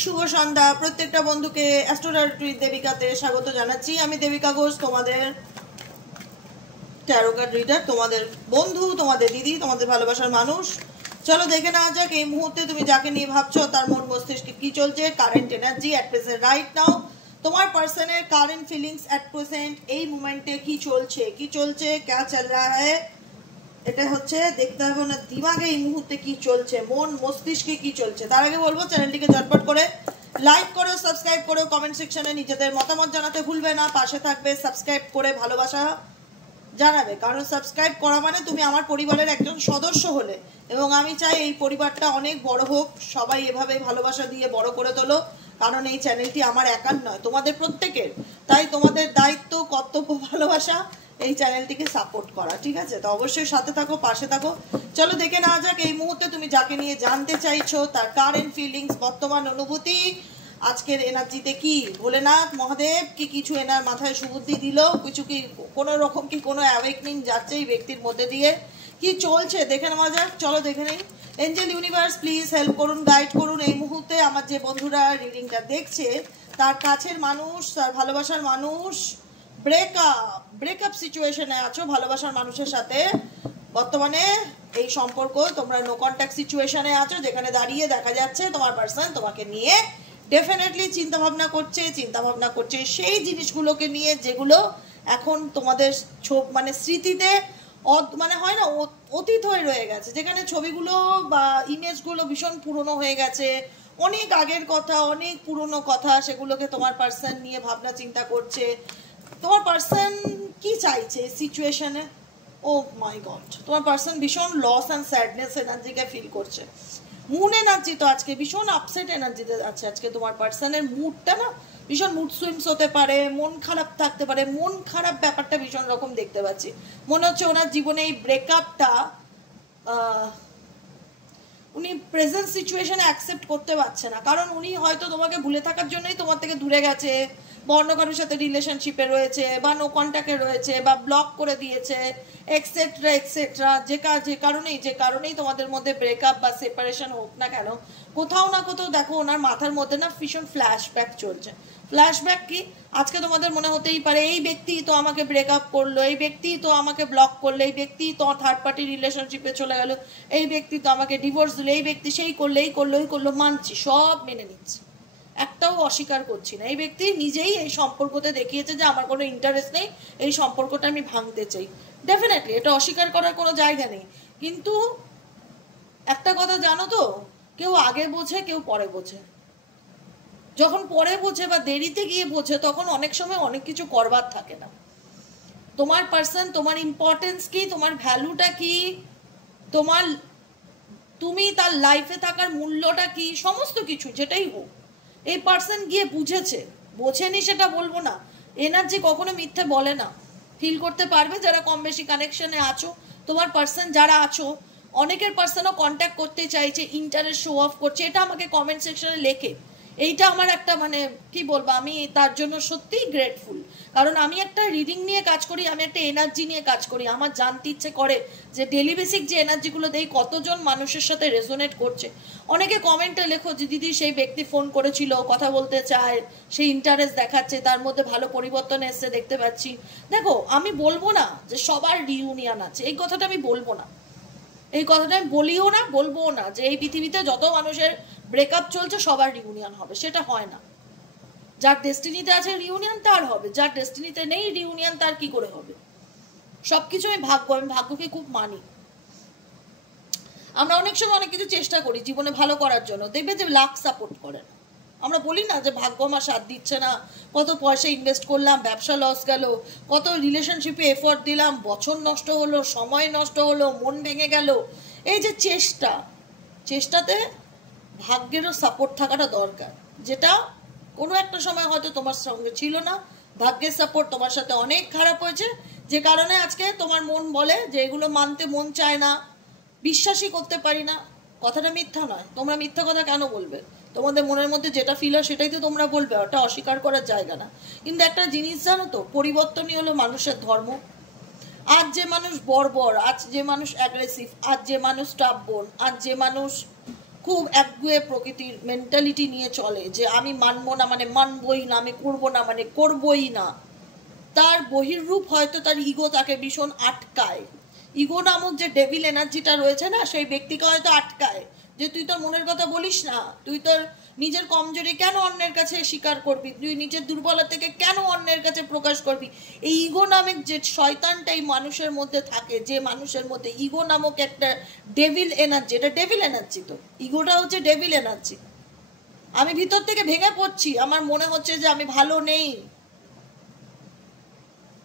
শুভ সন্ধ্যা প্রত্যেকটা বন্ধুকে অ্যাস্ট্রোলজি দেবিকাতে স্বাগত জানাচ্ছি। আমি দেবিকা ঘোষ, তোমাদের ট্যারো কার্ড রিডার, তোমাদের বন্ধু, তোমাদের দিদি, তোমাদের ভালোবাসার মানুষ। চলো দেখে নেওয়া যাক এই মুহূর্তে তুমি যাকে নিয়ে ভাবছো তার মন মস্তিষ্কে কি চলছে, current energy at present right now. তোমার পার্সনের কারেন্ট ফিলিংস অ্যাট প্রেজেন্ট এই মোমেন্টে কি চলছে, ক্যা চল রা হ্যায়, এটা হচ্ছে দেখতে হবে না দিমাগে এই মুহূর্তে কি চলছে, মন মস্তিষ্কে কি চলছে। তার আগে বলবো চ্যানেলটিকে ঝটপট করে লাইক করো, সাবস্ক্রাইব করো, কমেন্ট সেকশনে নিজেদের মতামত জানাতে ভুলবে না, পাশে থাকবে, সাবস্ক্রাইব করে ভালোবাসা জানাবে, কারণ সাবস্ক্রাইব করা মানে তুমি আমার পরিবারের একজন সদস্য হলে, এবং আমি চাই এই পরিবারটা অনেক বড় হোক, সবাই এভাবে ভালোবাসা দিয়ে বড় করে তোলো, কারণ এই চ্যানেলটি আমার একার নয়, তোমাদের প্রত্যেকের। তাই তোমাদের দায়িত্ব, কর্তব্য, ভালোবাসা এই চ্যানেলটিকে সাপোর্ট করা, ঠিক আছে? তো অবশ্যই সাথে থাকো, পাশে থাকো। চলো দেখে নেওয়া যাক এই মুহূর্তে তুমি যাকে নিয়ে জানতে চাইছো তার কারেন্ট ফিলিংস, বর্তমান অনুভূতি, আজকের এনার্জিতে কি ভোলেনাথ মহাদেব কি কিছু এনার মাথায় সুবুদ্ধি দিল, কিছু কি কোনো রকম কি কোনো অ্যাওয়েকনিং যাচ্ছে এই ব্যক্তির মধ্যে দিয়ে, কি চলছে দেখে নেওয়া যাক। চলো দেখে নেই। এঞ্জেল ইউনিভার্স প্লিজ হেল্প করুন, গাইড করুন এই মুহূর্তে আমার যে বন্ধুরা রিডিংটা দেখছে তার কাছের মানুষ, তার ভালোবাসার মানুষ ব্রেকআপ সিচুয়েশনে আছো ভালোবাসার মানুষের সাথে, বর্তমানে এই সম্পর্ক তোমরা নো কন্ট্যাক্ট সিচুয়েশনে আছো, যেখানে দাঁড়িয়ে দেখা যাচ্ছে তোমার পার্সন তোমাকে নিয়ে ডেফিনেটলি চিন্তা ভাবনা করছে সেই জিনিসগুলোকে নিয়ে যেগুলো এখন তোমাদের মানে স্মৃতিতে মানে হয় না অতীত হয়ে রয়ে গেছে, যেখানে ছবিগুলো বা ইমেজগুলো ভীষণ পুরনো হয়ে গেছে, অনেক আগের কথা, অনেক পুরনো কথা, সেগুলোকে তোমার পার্সন নিয়ে ভাবনা চিন্তা করছে। তোমার পার্সন কি চাইছে সিচুয়েশনে, ও মাই গড, তোমার পার্সন ভীষণ লস অ্যান্ড স্যাডনেস এনার্জিকে ফিল করছে। মুন এনার্জি তো আজকে ভীষণ আপসেট এনার্জিতে আছে। আজকে তোমার পার্সনের মুডটা না ভীষণ মুড সুইংস হতে পারে, মন খারাপ থাকতে পারে, মন খারাপ ব্যাপারটা ভীষণ রকম দেখতে পাচ্ছি। মনে হচ্ছে ওনার জীবনে এই ব্রেকআপটা উনি প্রেজেন্ট সিচুয়েশনে অ্যাকসেপ্ট করতে পারছে না, কারণ উনি হয়তো তোমাকে ভুলে থাকার জন্যই তোমার থেকে দূরে গেছে, বা অন্য কারোর সাথে রিলেশনশিপে রয়েছে, বা নো কন্ট্যাক্টে রয়েছে, বা ব্লক করে দিয়েছে, এক্সেট্রা এক্সেট্রা। যে কারণেই তোমাদের মধ্যে ব্রেকআপ বা সেপারেশন হোক না কেন, কোথাও না কোথাও দেখো ওনার মাথার মধ্যে না ভীষণ ফ্ল্যাশব্যাক চলছে। ফ্ল্যাশব্যাক কি, আজকে তোমাদের মনে হতেই পারে এই ব্যক্তি তো আমাকে ব্রেকআপ করলো, এই ব্যক্তি তো আমাকে ব্লক করলো, এই ব্যক্তি তো থার্ড পার্টি রিলেশনশিপে চলে গেল, এই ব্যক্তি তো আমাকে ডিভোর্স দিল, এই ব্যক্তি সেই করলো, এই করলো, ওই করলো, মানছি, সব মেনে নিচ্ছি, একটাও অস্বীকার করছি না। এই ব্যক্তি নিজেই এই সম্পর্কতে দেখিয়েছে যে আমার কোনো ইন্টারেস্ট নেই, এই সম্পর্কটা আমি ভাঙতে চাই। ডেফিনেটলি এটা অস্বীকার করার কোনো জায়গা নেই, কিন্তু একটা কথা জানো তো, কেউ আগে বোঝে, কেউ পরে বোঝে। যখন পরে বোঝে বা দেরিতে গিয়ে বোঝে তখন অনেক সময় অনেক কিছু করবার থাকে না। তোমার পার্সন, তোমার ইম্পর্টেন্স কি, তোমার ভ্যালুটা কি, তুমি তার লাইফে থাকার মূল্যটা কি, সমস্ত কিছু যেটাই হোক এই পার্সন গিয়ে বুঝেছে। বোঝেনি সেটা বলবো না, এনার্জি কখনো মিথ্যে বলে না। ফিল করতে পারবে যারা কম বেশি কানেকশনে আছো, তোমার পার্সন যারা আছো, অনেকের পার্সনও কন্ট্যাক্ট করতে চাইছে, ইন্টারেস্ট শো অফ করছে, এটা আমাকে কমেন্ট সেকশনে লেখে। এইটা আমার একটা মানে কি বলবো, আমি তার জন্য সত্যিই গ্রেটফুল, কারণ আমি একটা রিডিং নিয়ে কাজ করি, আমি একটা এনার্জি নিয়ে কাজ করি, আমার জানতে ইচ্ছে করে যে ডেলি বেসিক যে এনার্জিগুলো দেই কতজন মানুষের সাথে রেজোনেট করছে। অনেকে কমেন্টে লেখো যে দিদি সেই ব্যক্তি ফোন করেছিল, কথা বলতে চায়, সেই ইন্টারেস্ট দেখাচ্ছে, তার মধ্যে ভালো পরিবর্তন এসছে দেখতে পাচ্ছি। দেখো আমি বলবো না যে সবার রিউনিয়ন আছে, এই কথাটা আমি বলবো না, এই কথাটা আমি বলিও না, বলবো না যে এই পৃথিবীতে যত মানুষের ব্রেকআপ চলছে সবার রিউনিয়ন হবে, সেটা হয় না। যার ডেস্টিনিতে আছে রিউনিয়ন তার হবে, যার ডেস্টিনিতে নেই রিউনিয়ন তার কি করে হবে। সবকিছু আমি ভাগ্যকে খুব মানি। আমরা অনেক সময় অনেক কিছু চেষ্টা করি জীবনে ভালো করার জন্য, দেখবে যে লাক সাপোর্ট করে না। আমরা বলি না যে ভাগ্য আমার সাথ দিচ্ছে না, কত পয়সা ইনভেস্ট করলাম, ব্যবসা লস গেল, কত রিলেশনশিপে এফোর্ট দিলাম, বছর নষ্ট হলো, সময় নষ্ট হলো, মন ভেঙে গেল। এই যে চেষ্টাতে ভাগ্যেরও সাপোর্ট থাকাটা দরকার, যেটা কোনো একটা সময় হয়তো তোমার সঙ্গে ছিল না। ভাগ্যের সাপোর্ট তোমার সাথে অনেক খারাপ হয়েছে, যে কারণে আজকে তোমার মন বলে যে এগুলো মানতে মন চায় না, বিশ্বাসই করতে পারি না। কথাটা মিথ্যা নয়, তোমরা মিথ্যা কথা কেন বলবে? তোমাদের মনের মধ্যে যেটা ফিল হয় সেটাই তো তোমরা বলবে, ওটা অস্বীকার করার জায়গা না। কিন্তু একটা জিনিস জানো তো, পরিবর্তনই হলো মানুষের ধর্ম। আজ যে মানুষ বর্বর, আজ যে মানুষ অ্যাগ্রেসিভ, আজ যে মানুষ স্টাববর্ন, আজ যে মানুষ খুব একগুয়ে প্রকৃতির মেন্টালিটি নিয়ে চলে, যে আমি মানবো না মানে মানবই না, আমি করবো না মানে করবই না। তার বহির্রূপ হয়তো তার ইগো তাকে ভীষণ আটকায়। ইগো নামক যে ডেভিল এনার্জিটা রয়েছে না, সেই ব্যক্তিকে হয়তো আটকায়, যে তুই তোর মনের কথা বলিস না, তুই তোর নিজের কমজোরি কেন অন্যের কাছে স্বীকার করবি, তুই নিজের দুর্বলতাকে কেন অন্যের কাছে প্রকাশ করবি। এই ইগো নামক যে শয়তানটাই মানুষের মধ্যে থাকে, যে মানুষের মধ্যে ইগো নামক একটা ডেভিল এনার্জি, এটা ডেভিল এনার্জি, তো ইগোটা হচ্ছে ডেভিল এনার্জি। আমি ভিতর থেকে ভেঙে পড়ছি, আমার মনে হচ্ছে যে আমি ভালো নেই,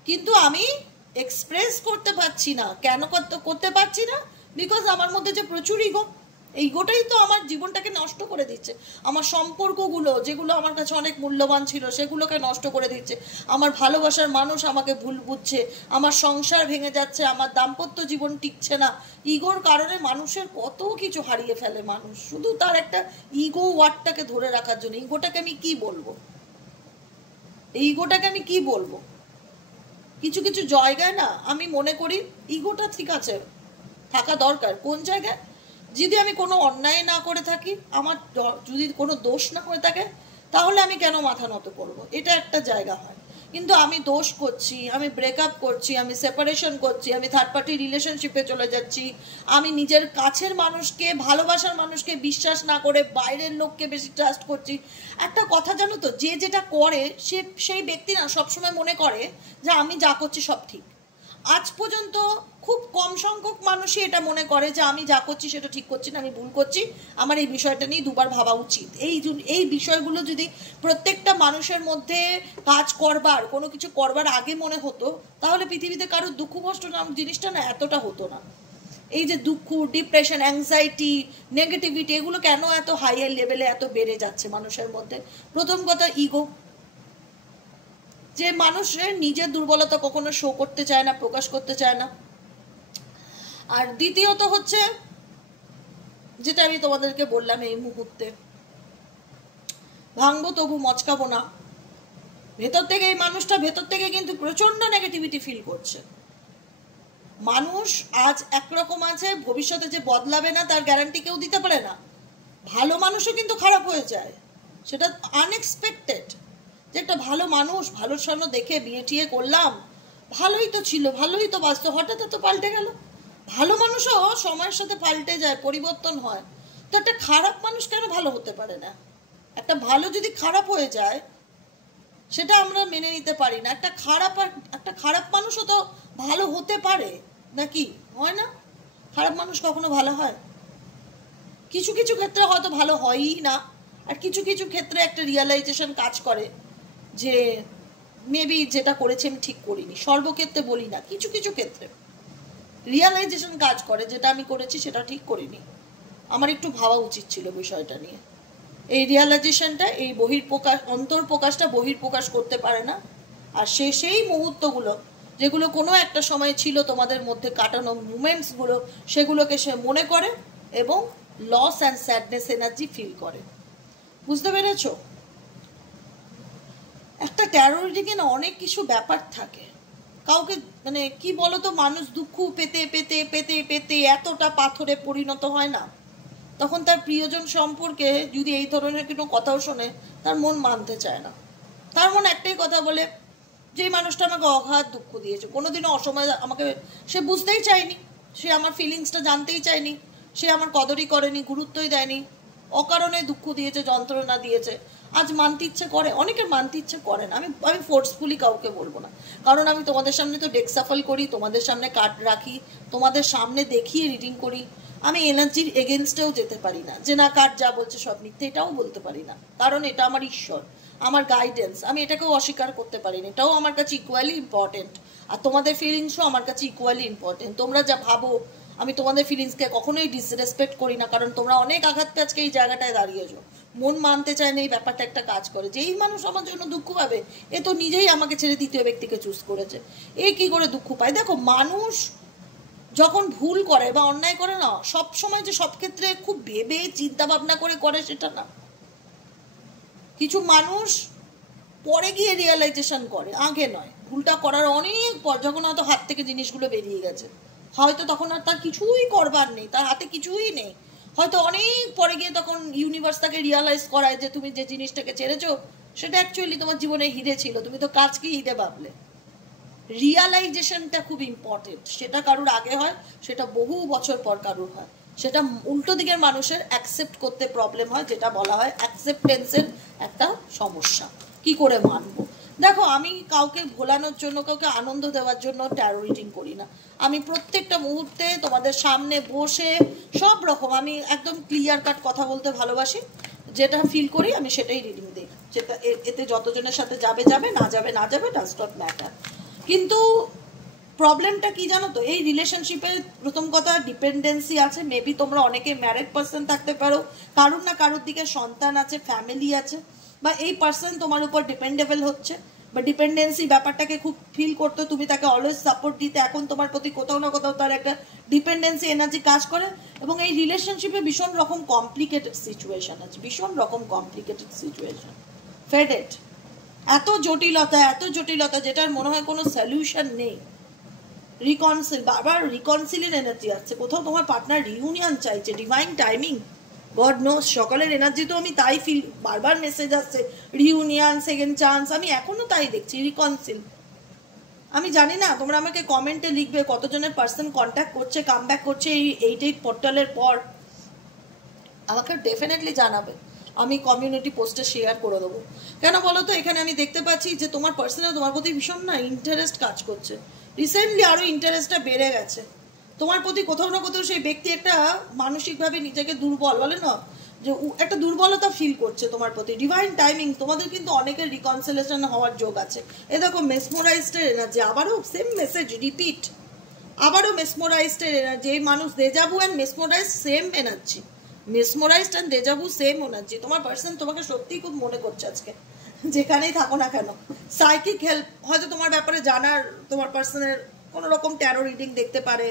কিন্তু আমি এক্সপ্রেস করতে পারছি না। কেন করতে পারছি না? বিকজ আমার মধ্যে যে প্রচুর ইগো, এই ইগোটাই তো আমার জীবনটাকে নষ্ট করে দিচ্ছে। আমার সম্পর্কগুলো যেগুলো আমার কাছে অনেক মূল্যবান ছিল সেগুলোকে নষ্ট করে দিচ্ছে। আমার ভালোবাসার মানুষ আমাকে ভুল বুঝছে, আমার সংসার ভেঙে যাচ্ছে, আমার দাম্পত্য জীবন টিকছে না। ইগোর কারণে মানুষের কত কিছু হারিয়ে ফেলে মানুষ, শুধু তার একটা ইগো ওয়ার্ডটাকে ধরে রাখার জন্য। ইগোটাকে আমি কি বলবো, এই ইগোটাকে আমি কি বলবো? কিছু কিছু জায়গায় না আমি মনে করি ইগোটা ঠিক আছে, থাকা দরকার। কোন জায়গায়? যদি আমি কোনো অন্যায় না করে থাকি, আমার যদি কোনো দোষ না করে থাকে, তাহলে আমি কেন মাথা নত করবো, এটা একটা জায়গা হয়। কিন্তু আমি দোষ করছি, আমি ব্রেকআপ করছি, আমি সেপারেশন করছি, আমি থার্ড পার্টি রিলেশনশিপে চলে যাচ্ছি, আমি নিজের কাছের মানুষকে, ভালোবাসার মানুষকে বিশ্বাস না করে বাইরের লোককে বেশি ট্রাস্ট করছি। একটা কথা জানো তো, যে যেটা করে সেই ব্যক্তি না সবসময় মনে করে যে আমি যা করছি সব ঠিক। আজ পর্যন্ত খুব কম সংখ্যক মানুষই এটা মনে করে যে আমি যা করছি সেটা ঠিক করছি না, আমি ভুল করছি, আমার এই বিষয়টা নিয়ে দুবার ভাবা উচিত। এই বিষয়গুলো যদি প্রত্যেকটা মানুষের মধ্যে কাজ করবার, কোনো কিছু করবার আগে মনে হতো, তাহলে পৃথিবীতে কারোর দুঃখ কষ্ট নাম জিনিসটা না এতটা হতো না। এই যে দুঃখ, ডিপ্রেশন, অ্যাংজাইটি, নেগেটিভিটি, এগুলো কেন এত হাই লেভেলে এত বেড়ে যাচ্ছে মানুষের মধ্যে? প্রথম কথা ইগো, যে মানুষের নিজের দুর্বলতা কখনো শো করতে চায় না, প্রকাশ করতে চায় না। আর দ্বিতীয়ত হচ্ছে, যেটা আমি তোমাদেরকে বললাম, এই মুহূর্তে ভাঙবো তবু মচকাবো না। ভেতর থেকে এই মানুষটা ভেতর থেকে কিন্তু প্রচন্ড নেগেটিভিটি ফিল করছে। মানুষ আজ একরকম আছে, ভবিষ্যতে যে বদলাবে না তার গ্যারান্টি কেউ দিতে পারে না। ভালো মানুষও কিন্তু খারাপ হয়ে যায়, সেটা আনএক্সপেক্টেড। যে একটা ভালো মানুষ, ভালোর সামনে দেখে বিয়ে টিয়ে করলাম, ভালোই তো ছিল, ভালোই তো বাঁচতো, হঠাৎ তো পাল্টে গেল। ভালো মানুষও সময়ের সাথে পাল্টে যায়, পরিবর্তন হয়। তো একটা খারাপ মানুষ কেন ভালো হতে পারে না? একটা ভালো যদি খারাপ হয়ে যায়, সেটা আমরা মেনে নিতে পারি না। একটা খারাপ মানুষও তো ভালো হতে পারে, নাকি হয় না? খারাপ মানুষ কখনো ভালো হয়? কিছু কিছু ক্ষেত্রে হয়তো ভালো হয়ই না, আর কিছু কিছু ক্ষেত্রে একটা রিয়ালাইজেশন কাজ করে যে মেবি যেটা করেছি আমি ঠিক করিনি। সর্বক্ষেত্রে বলি না, কিছু কিছু ক্ষেত্রে রিয়ালাইজেশন কাজ করে, যেটা আমি করেছি সেটা ঠিক করিনি, আমার একটু ভাবা উচিত ছিল বিষয়টা নিয়ে। এই রিয়ালাইজেশনটা, এই অন্তর্প্রকাশটা বহির্প্রকাশ করতে পারে না। আর সেই মুহূর্তগুলো যেগুলো কোনো একটা সময় ছিল তোমাদের মধ্যে কাটানো মুমেন্টসগুলো, সেগুলোকে সে মনে করে এবং loss and sadness energy feel করে। বুঝতে পেরেছো? একটা ট্যারো রিডিংয়ে না অনেক কিছু ব্যাপার থাকে। কাউকে মানে কি বলতো, মানুষ দুঃখ পেতে পেতে পেতে পেতে এতটা পাথরে পরিণত হয় না, তখন তার প্রিয়জন সম্পর্কে যদি এই ধরনের কোনো কথাও শোনে, তার মন মানতে চায় না। তার মন একটাই কথা বলে, যে মানুষটা আমাকে অগাধ দুঃখ দিয়েছে, কোনোদিনও অসময়ে আমাকে সে বুঝতেই চায়নি, সে আমার ফিলিংসটা জানতেই চায়নি, সে আমার কদরই করেনি, গুরুত্বই দেয়নি, অকারণে দুঃখ দিয়েছে, যন্ত্রণা দিয়েছে। আজ মানতে ইচ্ছে করে, অনেকের মানতে ইচ্ছে করে না। আমি ফোর্সফুলি কাউকে বলবো না, কারণ আমি তোমাদের সামনে তো ডেক সাফল করি, তোমাদের সামনে কার্ড রাখি, তোমাদের সামনে দেখিয়ে রিডিং করি। আমি এনার্জির এগেনস্টেও যেতে পারি না, যে না কার্ড যা বলছে সব মিথ্যে, এটাও বলতে পারি না, কারণ এটা আমার ঈশ্বর, আমার গাইডেন্স, আমি এটাকেও অস্বীকার করতে পারি না। এটাও আমার কাছে ইকুয়ালি ইম্পর্টেন্ট, আর তোমাদের ফিলিংসও আমার কাছে ইকুয়ালি ইম্পর্টেন্ট। তোমরা যা ভাবো, আমি তোমাদের ফিলিংসকে কখনোই ডিসরেসপেক্ট করি না, কারণ তোমরা অনেক আঘাত আজকে এই জায়গাটায় দাঁড়িয়েছো। মন মানতে চায় না, এই ব্যাপারটা একটা কাজ করে, যে এই মানুষ আমার জন্য দুঃখ পাবে, এ তো নিজেই আমাকে ছেড়ে দ্বিতীয় ব্যক্তিকে চুজ করেছে, এ কি করে দুঃখ পায়? দেখো, মানুষ যখন ভুল করে বা অন্যায় করে না, সব সময় যে সব ক্ষেত্রে খুব ভেবে চিন্তা ভাবনা করে সেটা না। কিছু মানুষ পরে গিয়ে রিয়েলাইজেশন করে, আগে নয়। ভুলটা করার অনেক পর, যখন হয়তো হাত থেকে জিনিসগুলো বেরিয়ে গেছে, হয়তো তখন আর তার কিছুই করবার নেই, তার হাতে কিছুই নেই, হয়তো অনেক পরে গিয়ে তখন ইউনিভার্স তাকে রিয়ালাইজ করায় যে তুমি যে জিনিসটাকে ছেড়েছো সেটা অ্যাকচুয়ালি তোমার জীবনে হিরে ছিল, তুমি তো কাজকে হিরে ভাবলে। রিয়ালাইজেশনটা খুব ইম্পর্টেন্ট, সেটা কারুর আগে হয়, সেটা বহু বছর পর কারুর হয়, সেটা উল্টো দিকের মানুষের অ্যাকসেপ্ট করতে প্রবলেম হয়, যেটা বলা হয় অ্যাকসেপ্টেন্সের একটা সমস্যা। কি করে মানবো? দেখো, আমি কাউকে ভোলানোর জন্য, কাউকে আনন্দ দেওয়ার জন্য ট্যারো রিডিং করি না। আমি প্রত্যেকটা মুহূর্তে তোমাদের সামনে বসে সব রকম আমি একদম ক্লিয়ার কাট কথা বলতে ভালোবাসি, যেটা ফিল করি আমি সেটাই রিডিং দিই। যেটা এতে যতজনের সাথে যাবে যাবে, না যাবে না যাবে, ডাজ নট ম্যাটার। কিন্তু প্রবলেমটা কি জানো তো, এই রিলেশনশিপে প্রথম কথা ডিপেন্ডেন্সি আছে। মেবি তোমরা অনেকে ম্যারিড পার্সন থাকতে পারো, কারুর না কারুর দিকে সন্তান আছে, ফ্যামিলি আছে, বা এই পার্সন তোমার উপর ডিপেন্ডেবল হচ্ছে, বা ডিপেন্ডেন্সি ব্যাপারটাকে খুব ফিল করতে, তুমি তাকে অলওয়েজ সাপোর্ট দিতে, এখন তোমার প্রতি কোথাও না কোথাও তার একটা ডিপেন্ডেন্সি এনার্জি কাজ করে। এবং এই রিলেশনশিপে ভীষণ রকম কমপ্লিকেটেড সিচুয়েশন আছে, ভীষণ রকম কমপ্লিকেটেড সিচুয়েশন, ফেডেড, এত জটিলতা যেটার মনে হয় কোনো সলিউশন নেই। বারবার রিকনসিলের এনার্জি আসছে, কোথাও তোমার পার্টনার রিউনিয়ন চাইছে, ডিভাইন টাইমিং, গড নোস। সকালের এনার্জি তো আমি তাই ফিল, বারবার মেসেজ আসছে রিউনিয়ন, সেকেন্ড চান্স, আমি এখনো তাই দেখছি, রিকনসিল। আমি জানি না, তোমরা আমাকে কমেন্টে লিখবে কতজনের পার্সন কন্ট্যাক্ট করছে, কামব্যাক করছে এই 8 পোর্টালের পর, আমাকে ডেফিনেটলি জানাবে, আমি কমিউনিটি পোস্টে শেয়ার করে দেবো। কেন বলো তো, এখানে আমি দেখতে পাচ্ছি যে তোমার পার্সোনাল তোমার প্রতি ভীষণ না ইন্টারেস্ট কাজ করছে, রিসেন্টলি আরও ইন্টারেস্টটা বেড়ে গেছে তোমার প্রতি। কোথাও না কোথাও সেই ব্যক্তি একটা মানসিকভাবে নিজেকে দুর্বল, বলে না যে একটা দুর্বলতা ফিল করছে তোমার প্রতি। ডিভাইন টাইমিং, তোমাদের কিন্তু অনেকের রিকনসিলেশন হওয়ার যোগ আছে। এ দেখো, মেসমোরাইজডের এনার্জি, আবারও সেম মেসেজ রিপিট, আবারও মেসমোরাইজডের এনার্জি। এই মানুষ deja vu and mesmerise same energy, mesmerised and deja vu same energy. তোমার পার্সন তোমাকে সত্যিই খুব মনে করছে আজকে, যেখানেই থাকো না কেন। সাইকিক হেল্প, হয়তো তোমার ব্যাপারে জানার, তোমার পার্সনের কোনো রকম ট্যারো রিডিং দেখতে পারে,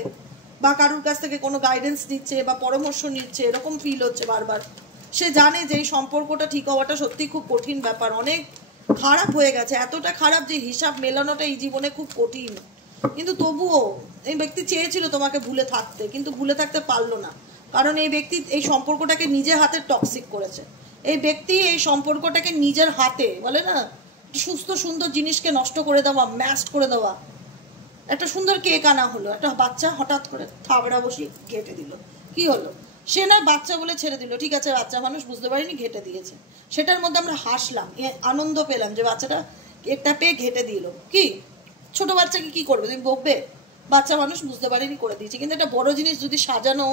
বা কারুর কাছ থেকে কোনো গাইডেন্স নিচ্ছে বা পরামর্শ নিচ্ছে, এরকম ফিল হচ্ছে বারবার। সে জানে যে এই সম্পর্কটা ঠিক হওয়াটা সত্যিই খুব কঠিন ব্যাপার, অনেক খারাপ হয়ে গেছে, এতটা খারাপ যে হিসাব মেলানোটা এই জীবনে খুব কঠিন। কিন্তু তবুও এই ব্যক্তি চেয়েছিল তোমাকে ভুলে থাকতে, কিন্তু ভুলে থাকতে পারলো না, কারণ এই ব্যক্তি এই সম্পর্কটাকে নিজের হাতে টক্সিক করেছে। এই ব্যক্তি এই সম্পর্কটাকে নিজের হাতে, বলে না সুস্থ সুন্দর জিনিসকে নষ্ট করে দেওয়া, ম্যাস্ট করে দেওয়া। একটা সুন্দর কেক আনা হলো, একটা বাচ্চা হঠাৎ করে থাবড়া বসিয়ে ঘেটে দিল, কি হলো? সে না বাচ্চা বলে ছেড়ে দিল, ঠিক আছে, বাচ্চা মানুষ, বুঝতে পারিনি, ঘেটে দিয়েছে। সেটার মধ্যে আমরা হাসলাম, আনন্দ পেলাম যে বাচ্চাটা কেকটা পেয়ে ঘেটে দিল। কি ছোট বাচ্চাকে কি করবে, তুমি বকবে? বাচ্চা মানুষ, বুঝতে পারিনি, করে দিয়েছে। কিন্তু একটা বড় জিনিস যদি সাজানো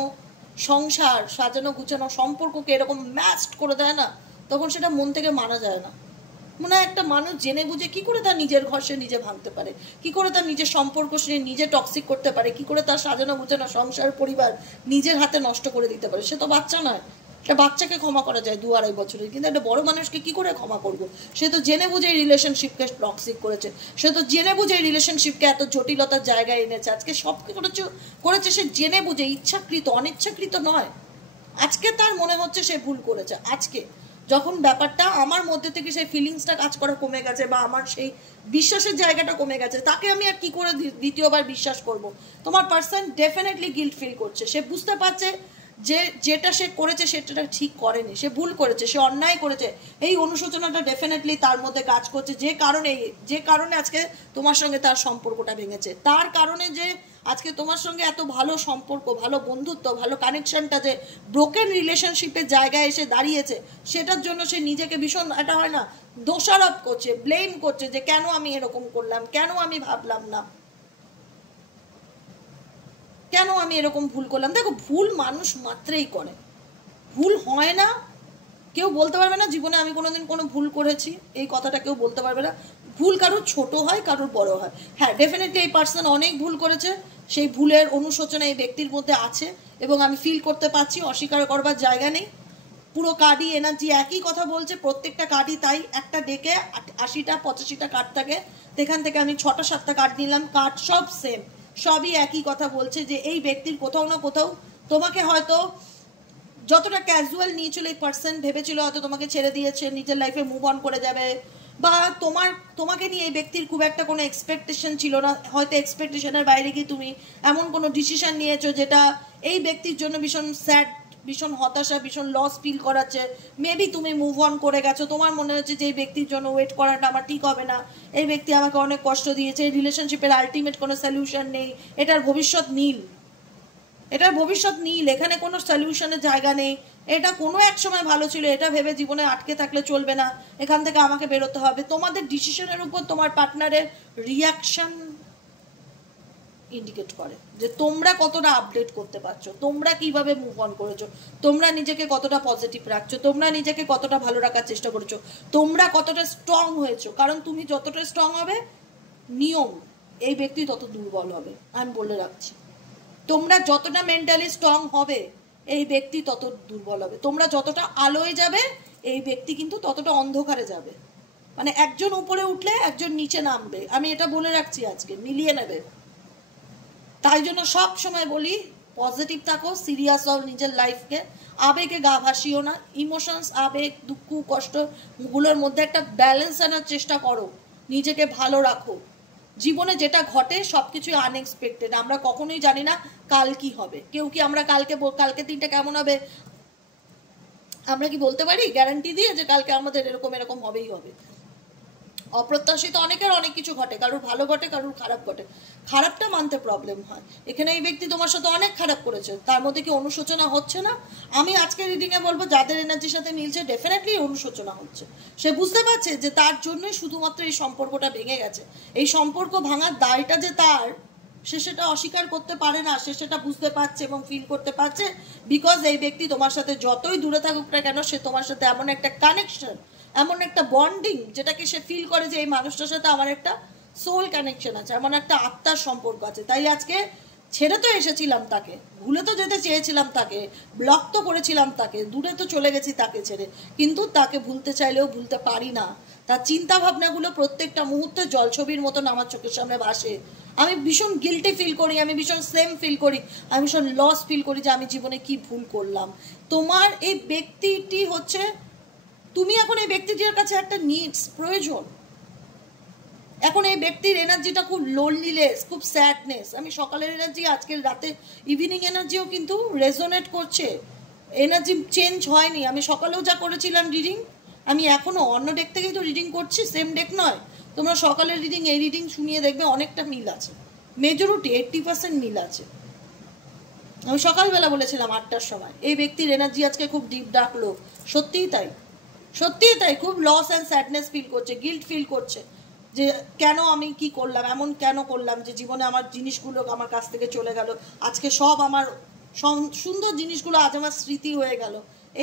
সংসার, সাজানো গুছানো সম্পর্ককে এরকম ম্যাস্ট করে দেয় না, তখন সেটা মন থেকে মানা যায় না। মনে হয় একটা মানুষ জেনে বুঝে কি করে তার নিজের ঘর সে নিজে ভাঙতে পারে, কি করে তার নিজের সম্পর্ক সে নিজে টক্সিক করতে পারে, কি করে তার সাজানো গুছানো সংসার পরিবার নিজের হাতে নষ্ট করে দিতে পারে। সে তো বাচ্চা নয়, একটা বাচ্চাকে ক্ষমা করা যায় 2-2.5 বছরের, কিন্তু একটা বড় মানুষকে কি করে ক্ষমা করবো? সে তো জেনে বুঝে এই রিলেশনশিপকে টক্সিক করেছে, সে তো জেনে বুঝে এই রিলেশনশিপকে এত জটিলতার জায়গায় এনেছে। আজকে সব করেছে সে জেনে বুঝে, ইচ্ছাকৃত, অনিচ্ছাকৃত নয়। আজকে তার মনে হচ্ছে সে ভুল করেছে। আজকে যখন ব্যাপারটা আমার মধ্যে থেকে সেই ফিলিংসটা কাজ করা কমে গেছে, বা আমার সেই বিশ্বাসের জায়গাটা কমে গেছে, তাকে আমি আর কি করে দ্বিতীয়বার বিশ্বাস করব? তোমার পার্সন ডেফিনেটলি গিল্ট ফিল করছে, সে বুঝতে পারছে যে যেটা সে করেছে সেটা ঠিক করেনি, সে ভুল করেছে, সে অন্যায় করেছে। এই অনুশোচনাটা ডেফিনেটলি তার মধ্যে কাজ করছে, যে কারণে আজকে তোমার সঙ্গে তার সম্পর্কটা ভেঙেছে, তার কারণে যে আজকে তোমার সঙ্গে এত ভালো সম্পর্ক, ভালো বন্ধুত্ব, ভালো কানেকশনটা যে ব্রোকেন রিলেশনশিপের জায়গায় এসে দাঁড়িয়েছে, সেটার জন্য সে নিজেকে ভীষণ, এটা হয় না, দোষারোপ করছে, ব্লেম করছে যে কেন আমি এরকম করলাম, কেন আমি ভাবলাম না, কেন আমি এরকম ভুল করলাম। দেখো, ভুল মানুষ মাত্রেই করে, ভুল হয় না, কেউ বলতে পারবে না জীবনে আমি কোনোদিন কোনো ভুল করেছি, এই কথাটা কেউ বলতে পারবে না। ভুল কারোর ছোট হয়, কারোর বড় হয়। হ্যাঁ, ডেফিনেটলি এই পার্সন অনেক ভুল করেছে, সেই ভুলের অনুশোচনা এই ব্যক্তির মধ্যে আছে, এবং আমি ফিল করতে পারছি, অস্বীকার করবার জায়গা নেই। পুরো কার্ডই এনার্জি একই কথা বলছে, প্রত্যেকটা কার্ডই তাই। একটা ডেকে 80টা 85টা কার্ড থাকে, সেখান থেকে আমি 6টা 7টা কার্ড নিলাম, কার্ড সব সেম, সবই একই কথা বলছে যে এই ব্যক্তির কোথাও না কোথাও তোমাকে হয়তো যতটা ক্যাজুয়াল নিয়েছিল এই পার্সন, ভেবেছিল হয়তো তোমাকে ছেড়ে দিয়েছে, নিজের লাইফে মুভ অন করে যাবে, বা তোমাকে নিয়ে এই ব্যক্তির খুব একটা কোনো এক্সপেকটেশন ছিল না, হয়তো এক্সপেকটেশনের বাইরে গিয়ে তুমি এমন কোনো ডিসিশন নিয়েছো যেটা এই ব্যক্তির জন্য ভীষণ স্যাড ভীষণ হতাশা, ভীষণ লস ফিল করাচ্ছে। মেবি তুমি মুভ অন করে গেছো, তোমার মনে হচ্ছে যে এই ব্যক্তির জন্য ওয়েট করাটা আমার ঠিক হবে না, এই ব্যক্তি আমাকে অনেক কষ্ট দিয়েছে, এই রিলেশনশিপের আলটিমেট কোনো সলিউশন নেই, এটার ভবিষ্যৎ নীল, এটার ভবিষ্যৎ নীল, এখানে কোনো সলিউশনের জায়গা নেই, এটা কোনো এক সময় ভালো ছিল, এটা ভেবে জীবনে আটকে থাকলে চলবে না, এখান থেকে আমাকে বেরোতে হবে। তোমাদের ডিসিশনের উপর তোমার পার্টনারের রিয়াকশন ইন্ডিকেট করে যে তোমরা কতটা আপডেট করতে পারছো, তোমরা কিভাবে মুভ অন করেছো, তোমরা নিজেকে কতটা পজিটিভ রাখছো, তোমরা নিজেকে কতটা ভালো রাখার চেষ্টা করেছো, তোমরা কতটা স্ট্রং হয়েছো। কারণ তুমি যতটা স্ট্রং হবে, নিয়ম, এই ব্যক্তি তত দুর্বল হবে, আমি বলে রাখছি। তোমরা যতটা মেন্টালি স্ট্রং হবে, এই ব্যক্তি তত দুর্বল হবে। তোমরা যতটা আলোয় যাবে, এই ব্যক্তি কিন্তু ততটা অন্ধকারে যাবে। মানে একজন উপরে উঠলে একজন নিচে নামবে, আমি এটা বলে রাখছি, আজকে মিলিয়ে নেবে। তাই জন্য সব সময় বলি পজিটিভ থাকো, সিরিয়াস হও নিজের লাইফকে, আবেগে গা ভাসিও না। ইমোশনস, আবেগ, দুঃখ, কষ্ট গুলোর মধ্যে একটা ব্যালেন্স আনার চেষ্টা করো, নিজেকে ভালো রাখো। জীবনে যেটা ঘটে সবকিছুই আনএক্সপেক্টেড, আমরা কখনোই জানি না কাল কি হবে। কেউ কি আমরা কালকে দিনটা কেমন হবে আমরা কি বলতে পারি গ্যারান্টি দিয়ে যে কালকে আমাদের এরকম এরকম হবেই হবে? অপ্রত্যাশিত অনেকের অনেক কিছু ঘটে, কারোর ভালো ঘটে, কারোর খারাপ ঘটে। খারাপটা মানতে প্রবলেম হয়। এখানে এই ব্যক্তি তোমার সাথে অনেক খারাপ করেছে, তার মধ্যে কি অনুশোচনা হচ্ছে না? আমি আজকে রিডিংয়ে বলবো যাদের এনার্জির সাথে মিলছে ডেফিনেটলি অনুশোচনা হচ্ছে। সে বুঝতে পারছে যে তার জন্যই শুধুমাত্র এই সম্পর্কটা ভেঙে গেছে, এই সম্পর্ক ভাঙার দায়টা যে তার, সে সেটা অস্বীকার করতে পারে না, সে সেটা বুঝতে পারছে এবং ফিল করতে পারছে। বিকজ এই ব্যক্তি তোমার সাথে যতই দূরে থাকুক না কেন, সে তোমার সাথে এমন একটা কানেকশন, এমন একটা বন্ডিং, যেটাকে সে ফিল করে যে এই মানুষটার সাথে আমার একটা সোল কানেকশন আছে, এমন একটা আত্মার সম্পর্ক আছে। তাই আজকে ছেড়ে তো এসেছিলাম তাকে, ভুলে তো যেতে চেয়েছিলাম তাকে, ব্লক তো করেছিলাম তাকে, দূরে তো চলে গেছি তাকে ছেড়ে, কিন্তু তাকে ভুলতে চাইলেও ভুলতে পারি না। তার চিন্তা ভাবনাগুলো প্রত্যেকটা মুহূর্তে জলছবির মতন আমার চোখের সামনে ভাসে। আমি ভীষণ গিল্টি ফিল করি, আমি ভীষণ সেম ফিল করি, আমি ভীষণ লস ফিল করি যে আমি জীবনে কি ভুল করলাম। তোমার এই ব্যক্তিটি হচ্ছে, তুমি এখন এই ব্যক্তিটির কাছে একটা নিডস, প্রয়োজন। এখন এই ব্যক্তির এনার্জিটা খুব লোনলিনেস, খুব স্যাডনেস। আমি সকালের এনার্জি, আজকের রাতে ইভিনিং এনার্জিও কিন্তু রেজোনেট করছে, এনার্জি চেঞ্জ হয়নি। আমি সকালেও যা করেছিলাম রিডিং, আমি এখনো অন্য ডেক থেকেই তো রিডিং করছি, সেম ডেক নয়। তোমরা সকালের রিডিং এই রিডিং শুনিয়ে দেখবে অনেকটা মিল আছে, মেজরিটি 80% মিল আছে। আমি সকালবেলা বলেছিলাম 8টার সময় এই ব্যক্তির এনার্জি আজকে খুব ডিপ ডার্ক লো। সত্যিই তাই, সত্যিই তাই। খুব লস অ্যান্ড স্যাডনেস ফিল করছে, গিল্ট ফিল করছে যে কেন আমি কি করলাম, এমন কেন করলাম যে জীবনে আমার জিনিসগুলো আমার কাছ থেকে চলে গেল। আজকে সব আমার সুন্দর জিনিসগুলো আজ আমার স্মৃতি হয়ে গেল।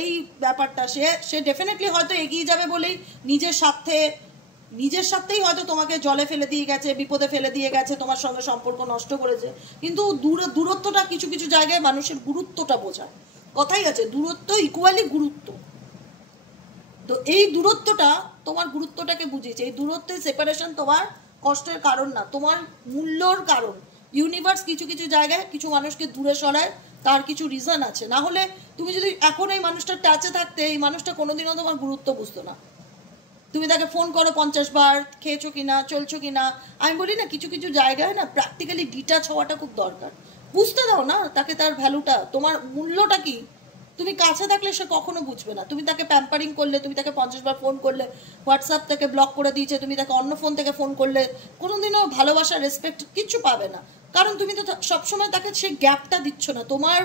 এই ব্যাপারটা সে ডেফিনেটলি হয়তো এগিয়ে যাবে বলেই নিজের সাথেই হয়তো তোমাকে জলে ফেলে দিয়ে গেছে, বিপদে ফেলে দিয়ে গেছে, তোমার সঙ্গে সম্পর্ক নষ্ট করেছে। কিন্তু দূরত্বটা কিছু কিছু জায়গায় মানুষের গুরুত্বটা বোঝায়। কথাই আছে, দূরত্ব ইকুয়ালি গুরুত্ব। তো এই দূরত্বটা, তোমার গুরুত্বটাকে বুঝিয়েছে। এই দূরত্বের সেপারেশন তোমার কষ্টের কারণ না, তোমার মূল্যর কারণ। ইউনিভার্স কিছু কিছু জায়গায় কিছু মানুষকে দূরে সরায়, তার কিছু রিজন আছে। না হলে তুমি যদি এখন এই মানুষটার টাচে থাকতে, এই মানুষটা কোনোদিনও তোমার গুরুত্ব বুঝতো না। তুমি তাকে ফোন করো 50 বার, খেয়েছো কিনা, চলছো কিনা। আমি বলি না, কিছু কিছু জায়গায় না প্র্যাকটিক্যালি ডিটাচ হওয়াটা খুব দরকার। বুঝতে দাও না তাকে তার ভ্যালুটা, তোমার মূল্যটা কি। তুমি কাছে থাকলে সে কখনো বুঝবে না। তুমি তাকে প্যাম্পারিং করলে, তুমি তাকে 50 বার ফোন করলে, হোয়াটসঅ্যাপ থেকে ব্লক করে দিয়েছে, তুমি তাকে অন্য ফোন থেকে ফোন করলে, কোনোদিনও ভালোবাসা, রেসপেক্ট কিচ্ছু পাবে না। কারণ তুমি তো সবসময় তাকে সেই গ্যাপটা দিচ্ছ না। তোমার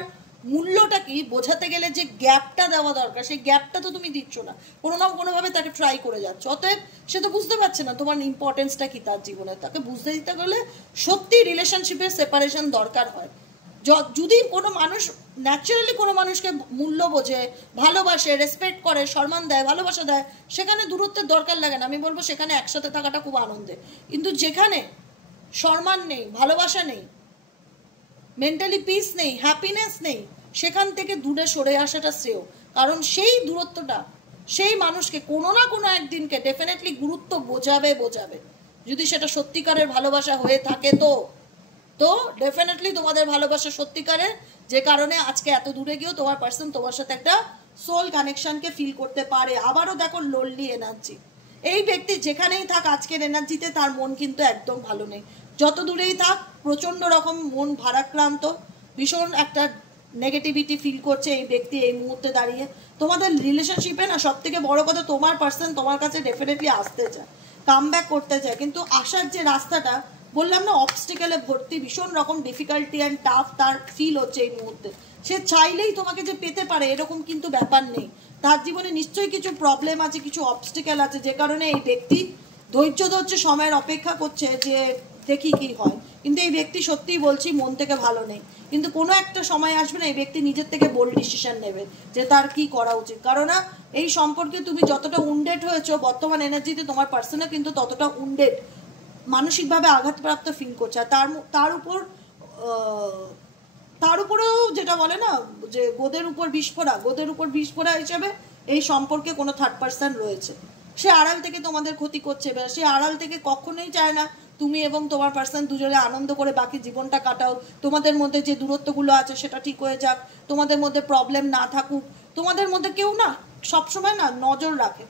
মূল্যটা কি বোঝাতে গেলে যে গ্যাপটা দেওয়া দরকার, সেই গ্যাপটা তো তুমি দিচ্ছ না, কোনো না কোনোভাবে তাকে ট্রাই করে যাচ্ছ। অতএব সে তো বুঝতে পারছে না তোমার ইম্পর্টেন্সটা কি তার জীবনে। তাকে বুঝতে দিতে গেলে সত্যি রিলেশনশিপের সেপারেশন দরকার হয়। যদি কোনো মানুষ ন্যাচারালি কোনো মানুষকে মূল্য বোঝে, ভালোবাসে, রেসপেক্ট করে, সম্মান দেয়, ভালোবাসা দেয়, সেখানে দূরত্বের দরকার লাগে না। আমি বলবো সেখানে একসাথে থাকাটা খুব আনন্দের। কিন্তু যেখানে সম্মান নেই, ভালোবাসা নেই, মেন্টালি পিস নেই, হ্যাপিনেস নেই, সেখান থেকে দূরে সরে আসাটা শ্রেয়। কারণ সেই দূরত্বটা সেই মানুষকে কোনো না কোনো একদিনকে ডেফিনেটলি গুরুত্ব বোঝাবে। যদি সেটা সত্যিকারের ভালোবাসা হয়ে থাকে তো ডেফিনেটলি তোমাদের ভালোবাসা সত্যিকারের, যে কারণে আজকে এত দূরে গিয়েও তোমার পার্সন তোমার সাথে একটা সোল কানেকশনকে ফিল করতে পারে। আবারও দেখো লোনলি এনার্জি, এই ব্যক্তি যেখানেই থাক আজকের এনার্জিতে তার মন কিন্তু একদম ভালো নেই। যত দূরেই থাক প্রচণ্ড রকম মন ভারাক্রান্ত, ভীষণ একটা নেগেটিভিটি ফিল করছে এই ব্যক্তি এই মুহূর্তে দাঁড়িয়ে। তোমাদের রিলেশনশিপে না সব থেকে বড় কথা, তোমার পার্সন তোমার কাছে ডেফিনেটলি আসতে চায়, কাম ব্যাক করতে চায়, কিন্তু আসার যে রাস্তাটা বললাম না অবস্টিকেলে ভর্তি, ভীষণ রকম ডিফিকাল্টি অ্যান্ড টাফ তার ফিল হচ্ছে এই মুহূর্তে। সে চাইলেই তোমাকে যে পেতে পারে এরকম কিন্তু ব্যাপার নেই, তার জীবনে নিশ্চয়ই কিছু প্রবলেম আছে, কিছু অবস্টিকেল আছে, যে কারণে এই ব্যক্তি ধৈর্য ধরছে, সময়ের অপেক্ষা করছে যে দেখি কি হয়। কিন্তু এই ব্যক্তি সত্যিই বলছি মন থেকে ভালো নেই, কিন্তু কোনো একটা সময় আসবে না এই ব্যক্তি নিজের থেকে বোল্ড ডিসিশন নেবে যে তার কি করা উচিত। কারণ এই সম্পর্কে তুমি যতটা উন্ডেড হয়েছো বর্তমান এনার্জিতে তোমার পার্সনও কিন্তু ততটা উন্ডেড, মানসিকভাবে আঘাতপ্রাপ্ত ফিল করছে। আর তার উপরেও যেটা বলে না যে গোদের উপর বিস্ফোরা হিসেবে এই সম্পর্কে কোনো থার্ড পার্সন রয়েছে। সে আড়াল থেকে তোমাদের ক্ষতি করছে, সে আড়াল থেকে কখনোই চায় না তুমি এবং তোমার পার্সন দুজনে আনন্দ করে বাকি জীবনটা কাটাও, তোমাদের মধ্যে যে দূরত্বগুলো আছে সেটা ঠিক হয়ে যাক, তোমাদের মধ্যে প্রবলেম না থাকুক। তোমাদের মধ্যে কেউ না সবসময় না নজর রাখে,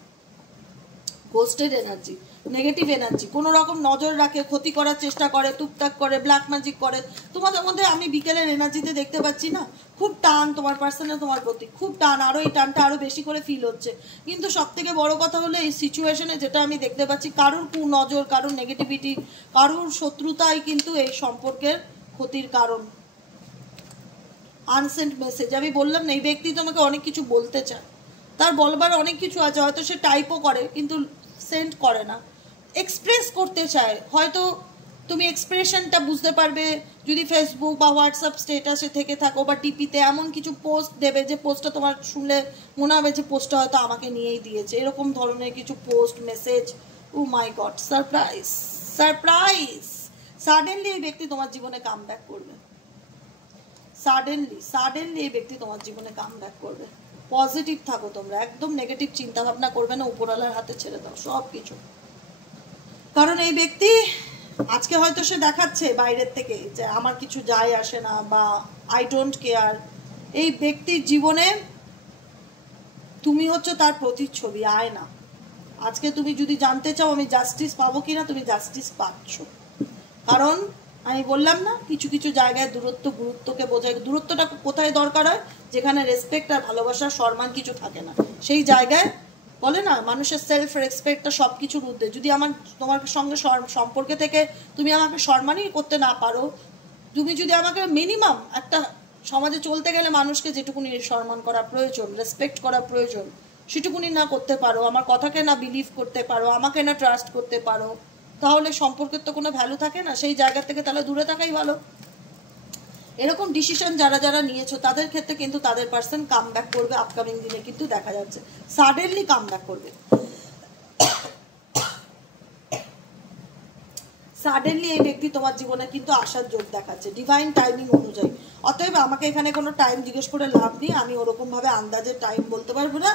গোস্টেড এনার্জি, নেগেটিভ এনার্জি কোনো রকম নজর রাখে, ক্ষতি করার চেষ্টা করে, টুকটাক করে, ব্ল্যাক ম্যাজিক করে। তোমাদের মধ্যে আমি বিকেলের এনার্জিতে দেখতে পাচ্ছি না খুব টান তোমার পার্সনে তোমার প্রতি, খুব টান, আরও এই টানটা আরও বেশি করে ফিল হচ্ছে। কিন্তু সব থেকে বড় কথা হলো এই সিচুয়েশনে যেটা আমি দেখতে পাচ্ছি, কারোর কুনজর, কারোর নেগেটিভিটি, কারোর শত্রুতাই কিন্তু এই সম্পর্কের ক্ষতির কারণ। আনসেন্ট মেসেজ, আমি বললাম না এই ব্যক্তি তোমাকে অনেক কিছু বলতে চায়, তার বলবার অনেক কিছু আছে, হয়তো সে টাইপও করে কিন্তু সেন্ড করে না, এক্সপ্রেস করতে চায়। হয়তো তুমি এক্সপ্রেশনটা বুঝতে পারবে যদি ফেসবুক বা হোয়াটসঅ্যাপ স্টেটাসে থেকে থাকো বা টিপিতে এমন কিছু পোস্ট দেবে যে পোস্টটা তোমার শুনলে মনে হবে যে পোস্টটা হয়তো আমাকে নিয়েই দিয়েছে, এরকম ধরনের কিছু পোস্ট মেসেজ। ও মাই গড, সারপ্রাইজ, সাডেনলি এই ব্যক্তি তোমার জীবনে কাম ব্যাক করবে, সাডেনলি এই ব্যক্তি তোমার জীবনে কাম ব্যাক করবে। পজিটিভ থাকো তোমরা, একদম নেগেটিভ চিন্তা ভাবনা করবে না, উপরওয়ালার হাতে ছেড়ে দাও সব কিছু। কারণ এই ব্যক্তি আজকে হয়তো সে দেখাচ্ছে বাইরের থেকে যে আমার কিছু যায় আসে না বা আই ডোন্ট কেয়ার, এই ব্যক্তির জীবনে তুমি হচ্ছে তার প্রতিচ্ছবি, আয়না। আজকে তুমি যদি জানতে চাও আমি জাস্টিস পাবো কিনা, তুমি জাস্টিস পাচ্ছ। কারণ আমি বললাম না কিছু কিছু জায়গায় গুরুত্বকে বোঝায়। দূরত্বটা কোথায় দরকার হয়, যেখানে রেসপেক্ট আর ভালোবাসার সম্মান কিছু থাকে না, সেই জায়গায় বলে না মানুষের সেলফ রেসপেক্টটা সব কিছুর ঊর্ধ্বে। যদি তোমার সঙ্গে সম্পর্কে থেকে তুমি আমাকে সম্মানই করতে না পারো, তুমি যদি আমাকে মিনিমাম একটা সমাজে চলতে গেলে মানুষকে যেটুকুনি সম্মান করা প্রয়োজন, রেসপেক্ট করা প্রয়োজন, সেটুকুনি না করতে পারো, আমার কথাকে না বিলিভ করতে পারো, আমাকে না ট্রাস্ট করতে পারো, তাহলে সম্পর্কের তো কোনো ভ্যালু থাকে না। সেই জায়গা থেকে তাহলে দূরে থাকাই ভালো। এরকম ডিসিশন যারা যারা নিয়েছো তাদের ক্ষেত্রে কিন্তু তাদের পার্সন কাম ব্যাক করবে আপকামিং দিনে, কিন্তু দেখা যাচ্ছে সাডেনলি কাম ব্যাক করবে, সাডেনলি এই ব্যক্তি তোমার জীবনে কিন্তু আসার যোগ দেখাচ্ছে ডিভাইন টাইমিং অনুযায়ী। অতএব আমাকে এখানে কোনো টাইম জিজ্ঞেস করে লাভ নেই, আমি ওরকম ভাবে আন্দাজের টাইম বলতে পারবো না।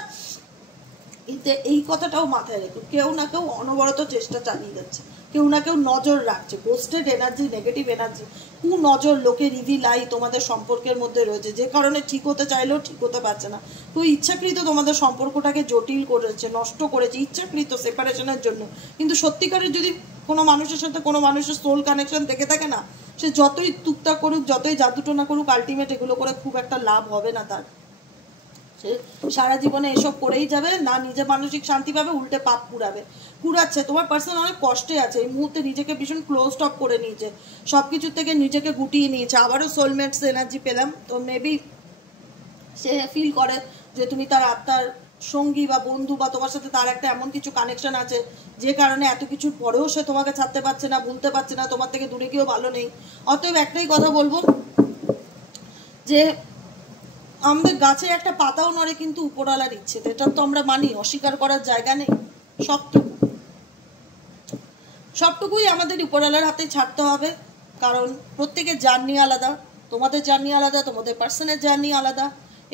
কিন্তু এই কথাটাও মাথায় রেখো, কেউ না কেউ অনবরত চেষ্টা চালিয়ে যাচ্ছে, কেউ না কেউ নজর রাখছে। পোস্টেড এনার্জি, নেগেটিভ এনার্জি, নজর, লোকে রিভিল আই তোমাদের সম্পর্কের মধ্যে রয়েছে, যে কারণে ঠিক হতে চাইলেও ঠিক হতে পারছে না। তো ইচ্ছাকৃত তোমাদের সম্পর্কটাকে জটিল করেছে, নষ্ট করেছে, ইচ্ছাকৃত সেপারেশনের জন্য। কিন্তু সত্যিকারের যদি কোনো মানুষের সাথে কোনো মানুষের সোল কানেকশন থেকে থাকে না, সে যতই টুকটাক করুক, যতই জাদুটোনা করুক, আলটিমেট এগুলো করে খুব একটা লাভ হবে না তার। সে সারা জীবনে এসব করেই যাবে, না নিজে মানসিক শান্তি পাবে, উল্টে পাপ কুড়াচ্ছে। তোমার পার্সন অনেক কষ্টে আছে এই মুহূর্তে, নিজেকে ভীষণ ক্লোজ অফ করে নিয়েছে, সবকিছুর থেকে নিজেকে গুটিয়ে নিয়েছে। আবারও সোলমেটস এনার্জি পেলাম, তো মেবি সে ফিল করে যে তুমি তার আত্মার সঙ্গী বা বন্ধু, বা তোমার সাথে তার একটা এমন কিছু কানেকশন আছে যে কারণে এত কিছুর পরেও সে তোমাকে ছাড়তে পারছে না, ভুলতে পারছে না, তোমার থেকে দূরে গিয়েও ভালো নেই। অতএব একটাই কথা বলবো যে আমাদের গাছে একটা পাতাও নড়ে কিন্তু উপরওয়ালার ইচ্ছে, এটা তো আমরা মানি, অস্বীকার করার জায়গা নেই। সবটুকুই আমাদের উপরওয়ালার হাতে ছাড়তে হবে, কারণ প্রত্যেকের জার্নি আলাদা, তোমাদের জার্নি আলাদা, তোমাদের পার্সনের জার্নি আলাদা,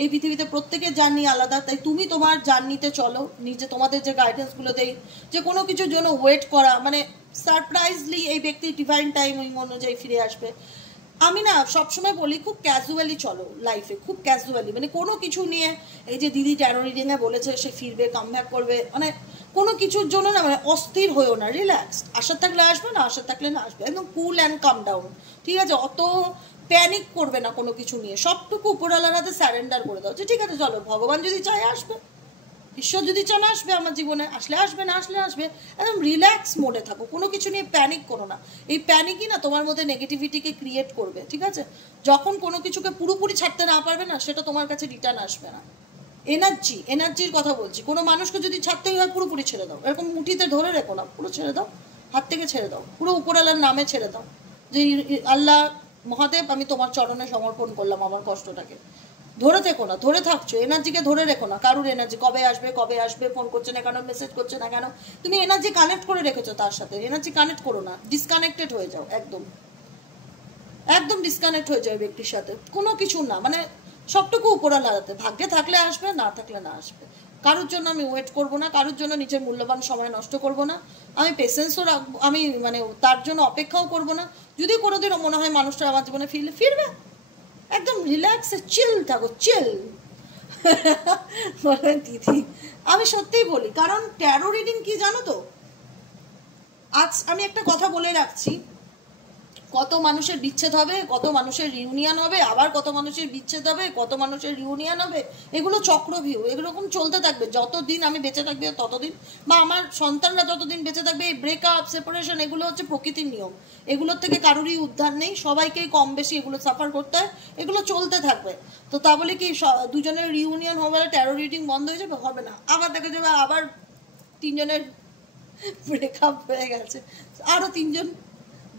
এই পৃথিবীতে প্রত্যেকের জার্নি আলাদা। তাই তুমি তোমার জার্নিতে চলো, নিজে তোমাদের যে গাইডেন্সগুলো দেই, যে কোনো কিছুর জন্য ওয়েট করা, মানে সারপ্রাইজলি এই ব্যক্তি ডিভাইন টাইম অনুযায়ী ফিরে আসবে। আমি না সবসময় বলি খুব ক্যাজুয়ালি চলো লাইফে, খুব ক্যাজুয়ালি, মানে কোনো কিছু নিয়ে এই যে দিদি ট্যারো রিডিংয়ে বলেছে সে ফিরবে কামব্যাক করবে, মানে কোনো কিছুর জন্য না মানে অস্থির হয়েও না, রিল্যাক্স, আশা থাকলে আসবে, না আশা থাকলে না আসবে, একদম কুল অ্যান্ড কাম ডাউন, ঠিক আছে? অত প্যানিক করবে না কোনো কিছু নিয়ে, সবটুকু উপরওয়ালার হাতে স্যারেন্ডার করে দাও যে ঠিক আছে চলো, ভগবান যদি চায় আসবে, ঈশ্বর যদি চান আসবে আমার জীবনে, আসলে আসবে, না আসলে আসবে, একদম রিল্যাক্স মোডে থাকো, কোনো কিছু নিয়ে প্যানিক করো না। এই প্যানিকই না তোমার মধ্যে নেগেটিভিটিকে ক্রিয়েট করবে, ঠিক আছে? যখন কোনো কিছুকে পুরোপুরি ছাড়তে না পারবে না, সেটা তোমার কাছে রিটার্ন আসবে না। এনার্জির কথা বলছি, কোনো মানুষকে যদি ছাড়তেই হয় পুরোপুরি ছেড়ে দাও, এরকম মুঠিতে ধরে রেখো না, পুরো ছেড়ে দাও, হাত থেকে ছেড়ে দাও, পুরো উপরওয়ালার নামে ছেড়ে দাও যে আল্লাহ মহাদেব আমি তোমার চরণে সমর্পণ করলাম আমার কষ্টটাকে। ধরে থেকো না, ধরে থাকছো, এনার্জিকে ধরে রেখো না, কারুর এনার্জি কবে আসবে, ফোন করছে না কেন, মেসেজ করছে না কেন, তুমি এনার্জি কানেক্ট করে রেখেছো তার সাথে, এনার্জি কানেক্ট করো না, ডিসকানেক্টেড হয়ে যাও, একদম একদম ডিসকানেক্ট হয়ে যাবে ব্যক্তির সাথে, কোনো কিছু না, মানে সবটুকু উপরালা হাতে, ভাগ্যে থাকলে আসবে, না থাকলে না আসবে। কারোর জন্য আমি ওয়েট করব না, কারোর জন্য নিজের মূল্যবান সময় নষ্ট করব না, আমি পেশেন্সও রাখবো, আমি মানে তার জন্য অপেক্ষাও করব না। যদি কোনোদিনও মনে হয় মানুষটা আমার জীবনে ফিরবে, একদম রিল্যাক্সে চিল থাকো, চিল। বলেন দিদি, আমি সত্যিই বলি, কারণ ট্যারো রিডিং কি জানো তো, আজ আমি একটা কথা বলে রাখছি, কত মানুষের বিচ্ছেদ হবে, কত মানুষের রিউনিয়ন হবে, আবার কত মানুষের বিচ্ছেদ হবে, কত মানুষের রিউনিয়ন হবে, এগুলো চক্রভিউ, এরকম চলতে থাকবে যতদিন আমি বেঁচে থাকবে ততদিন, বা আমার সন্তানরা যতদিন বেঁচে থাকবে। এই ব্রেকআপ, সেপারেশন, এগুলো হচ্ছে প্রকৃতির নিয়ম, এগুলোর থেকে কারোরই উদ্ধার নেই, সবাইকেই কম বেশি এগুলো সাফার করতে হয়, এগুলো চলতে থাকবে। তো তা বলে কি দুজনের রিউনিয়ন হবে, ট্যারো রিডিং বন্ধ হয়ে যাবে? হবে না, আবার দেখা যাবে আবার তিনজনের ব্রেকআপ হয়ে গেছে, আরো তিনজন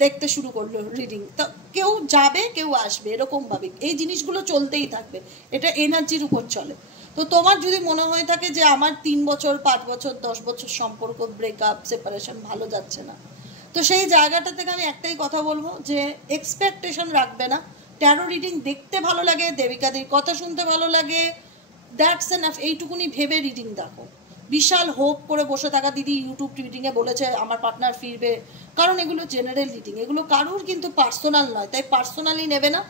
দেখতে শুরু করলো রিডিং, তা কেউ যাবে কেউ আসবে, এরকম ভাবে এই জিনিসগুলো চলতেই থাকবে, এটা এনার্জির উপর চলে। তো তোমার যদি মনে হয়ে থাকে যে আমার 3 বছর 5 বছর 10 বছর সম্পর্ক, ব্রেকআপ, সেপারেশন ভালো যাচ্ছে না, তো সেই জায়গাটা থেকে আমি একটাই কথা বলবো যে এক্সপেকটেশন রাখবে না। ট্যারো রিডিং দেখতে ভালো লাগে, দেবিকাদির কথা শুনতে ভালো লাগে, দ্যাটস এনাফ, এইটুকুনি ভেবে রিডিং দেখো। বিশাল হোপ করে বসে থাকা, দিদি ইউটিউব রিডিংয়ে বলেছে আমার পার্টনার ফিরবে, কারণ এগুলো জেনারেল রিডিং, এগুলো কারুর কিন্তু পার্সোনাল নয়, তাই পার্সোনালি নেবে না।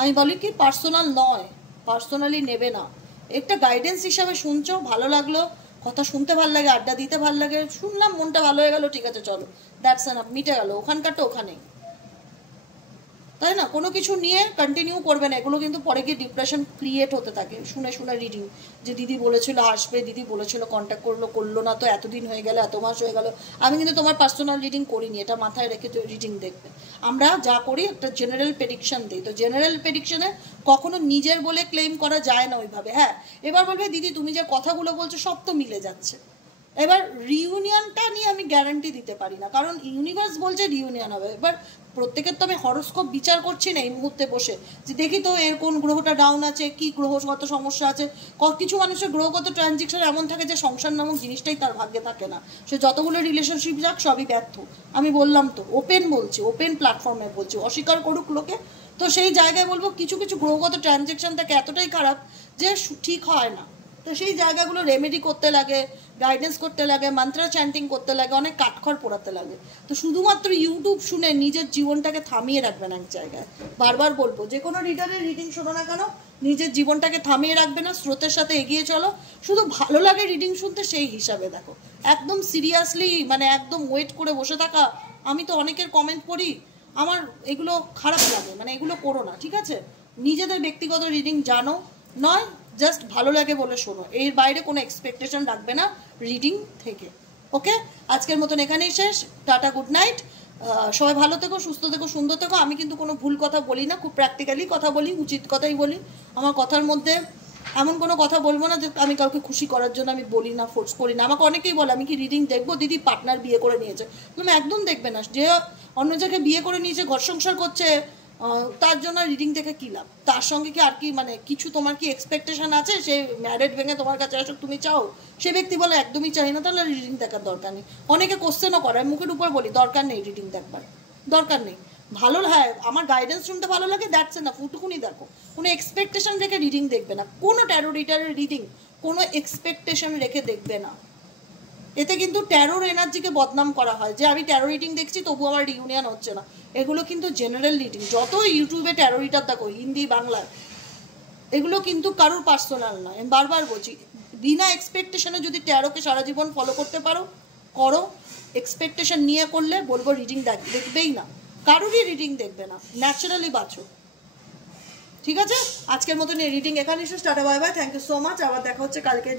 আমি বলি কি পার্সোনাল নয়, পার্সোনালি নেবে না, একটা গাইডেন্স হিসাবে শুনছো, ভালো লাগলো, কথা শুনতে ভালো লাগে, আড্ডা দিতে ভালো লাগে, শুনলাম মনটা ভালো হয়ে গেল, ঠিক আছে চলো, দ্যাটস এনাফ, মিটে গেল, ওখানকারটা ওখানেই, তাই না? কোনো কিছু নিয়ে কন্টিনিউ করবে না, এগুলো কিন্তু পরে গিয়ে ডিপ্রেশন ক্রিয়েট হতে থাকে। শুনে শুনে রিডিং, যে দিদি বলেছিল আসবে, দিদি বলেছিল কন্ট্যাক্ট করলো না, তো এতদিন হয়ে গেল, এত মাস হয়ে গেল। আমি কিন্তু তোমার পার্সোনাল রিডিং করিনি, এটা মাথায় রেখে রিডিং দেখবে। আমরা যা করি একটা জেনারেল প্রেডিকশন দিই, তো জেনারেল প্রেডিকশনে কখনো নিজের বলে ক্লেম করা যায় না ওইভাবে। হ্যাঁ, এবার বলবে দিদি তুমি যে কথাগুলো বলছো সব তো মিলে যাচ্ছে, এবার রিউনিয়নটা নিয়ে আমি গ্যারান্টি দিতে পারি না, কারণ ইউনিভার্স বলছে রিউনিয়ন হবে। এবার প্রত্যেকের তো আমি হরোস্কোপ বিচার করছি না এই মুহূর্তে বসে, যে দেখি তো এর কোন গ্রহটা ডাউন আছে, কি গ্রহগত সমস্যা আছে। কিছু মানুষের গ্রহগত ট্রানজিকশন এমন থাকে যে সংসার নামক জিনিসটাই তার ভাগ্যে থাকে না, সে যতগুলো রিলেশনশিপ যাক সবই ব্যর্থ। আমি বললাম তো, ওপেন বলছি, ওপেন প্ল্যাটফর্মে বলছি, অস্বীকার করুক লোকে। তো সেই জায়গায় বলবো কিছু কিছু গ্রহগত ট্রানজেকশন থাকে এতটাই খারাপ যে ঠিক হয় না, তো সেই জায়গাগুলো রেমেডি করতে লাগে, গাইডেন্স করতে লাগে, মন্ত্র চ্যান্টিং করতে লাগে, অনেক কাঠখড় পোড়াতে লাগে। তো শুধুমাত্র ইউটিউব শুনে নিজের জীবনটাকে থামিয়ে রাখবেন এক জায়গায়। বারবার বলবো, যে কোনো রিডারের রিডিং শোনো না কেন, নিজের জীবনটাকে থামিয়ে রাখবে না, স্রোতের সাথে এগিয়ে চলো। শুধু ভালো লাগে রিডিং শুনতে সেই হিসাবে দেখো, একদম সিরিয়াসলি মানে একদম ওয়েট করে বসে থাকা। আমি তো অনেকের কমেন্ট পড়ি, আমার এগুলো খারাপ লাগে, মানে এগুলো করো না, ঠিক আছে? নিজেদের ব্যক্তিগত রিডিং জানো, নয় জাস্ট ভালো লাগে বলে শোনো, এর বাইরে কোনো এক্সপেকটেশন রাখবে না রিডিং থেকে। ওকে, আজকের মতন এখানেই শেষ, টাটা, গুড নাইট, সবাই ভালো থেকো, সুস্থ থেকো, সুন্দর থেকো। আমি কিন্তু কোনো ভুল কথা বলি না, খুব প্র্যাকটিক্যালি কথা বলি, উচিত কথাই বলি। আমার কথার মধ্যে এমন কোনো কথা বলবো না যে আমি কাউকে খুশি করার জন্য আমি বলি না, ফোর্স করি না। আমাকে অনেকেই বলে আমি কি রিডিং দেখবো দিদি, পার্টনার বিয়ে করে নিয়েছে, তুমি একদম দেখবে না। যে অন্য জায়গায় বিয়ে করে নিয়েছে, ঘর সংসার করছে, তার জন্য রিডিং দেখে কী লাভ? তার সঙ্গে কি আর কি মানে কিছু তোমার কি এক্সপেকটেশন আছে? সে ম্যারেড ভেঙে তোমার কাছে আসুক, তুমি চাও? সে ব্যক্তি বলে একদমই চাই না, তাহলে রিডিং দেখার দরকার নেই। অনেকে কোশ্চেনও করে, মুখের উপর বলি দরকার নেই রিডিং দেখবার, দরকার নেই। ভালো, হ্যাঁ আমার গাইডেন্স শুনতে ভালো লাগে, দ্যাটস এনাফ, ওটুকুনি দেখো। কোনো এক্সপেকটেশন রেখে রিডিং দেখবে না, কোনো ট্যারো রিডারের রিডিং কোনো এক্সপেকটেশন রেখে দেখবে না। এতে কিন্তু ট্যারোর এনার্জিকে বদনাম করা হয়, যে আমি ট্যারো রিডিং দেখছি তবু আমার রিউনিয়ন হচ্ছে না। এগুলো কিন্তু জেনারেল রিডিং। যত ইউটিউবে ট্যারো রিডার দেখো, হিন্দি বাংলায়, এগুলো কিন্তু কারোর পার্সোনাল নয়। আমি বারবার বলছি, বিনা এক্সপেকটেশনে যদি ট্যারোকে সারা জীবন ফলো করতে পারো করো, এক্সপেকটেশন নিয়ে করলে বলবো রিডিং দেখবেই না, কারোরই রিডিং দেখবে না, ন্যাচারালি বাঁচো। ঠিক আছে, আজকের মতন এই রিডিং এখানে শেষ। Tata, bye bye, thank you so much. আবার দেখা হচ্ছে কালকে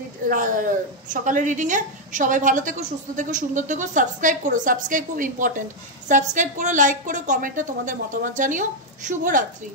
সকালের রিডিংয়ে। সবাই ভালো থেকো, সুস্থ থেকো, সুন্দর থেকো। সাবস্ক্রাইব করো, সাবস্ক্রাইব খুব ইম্পর্টেন্ট। সাবস্ক্রাইব করো, লাইক করো, কমেন্টে তোমাদের মতামত জানিও। শুভরাত্রি।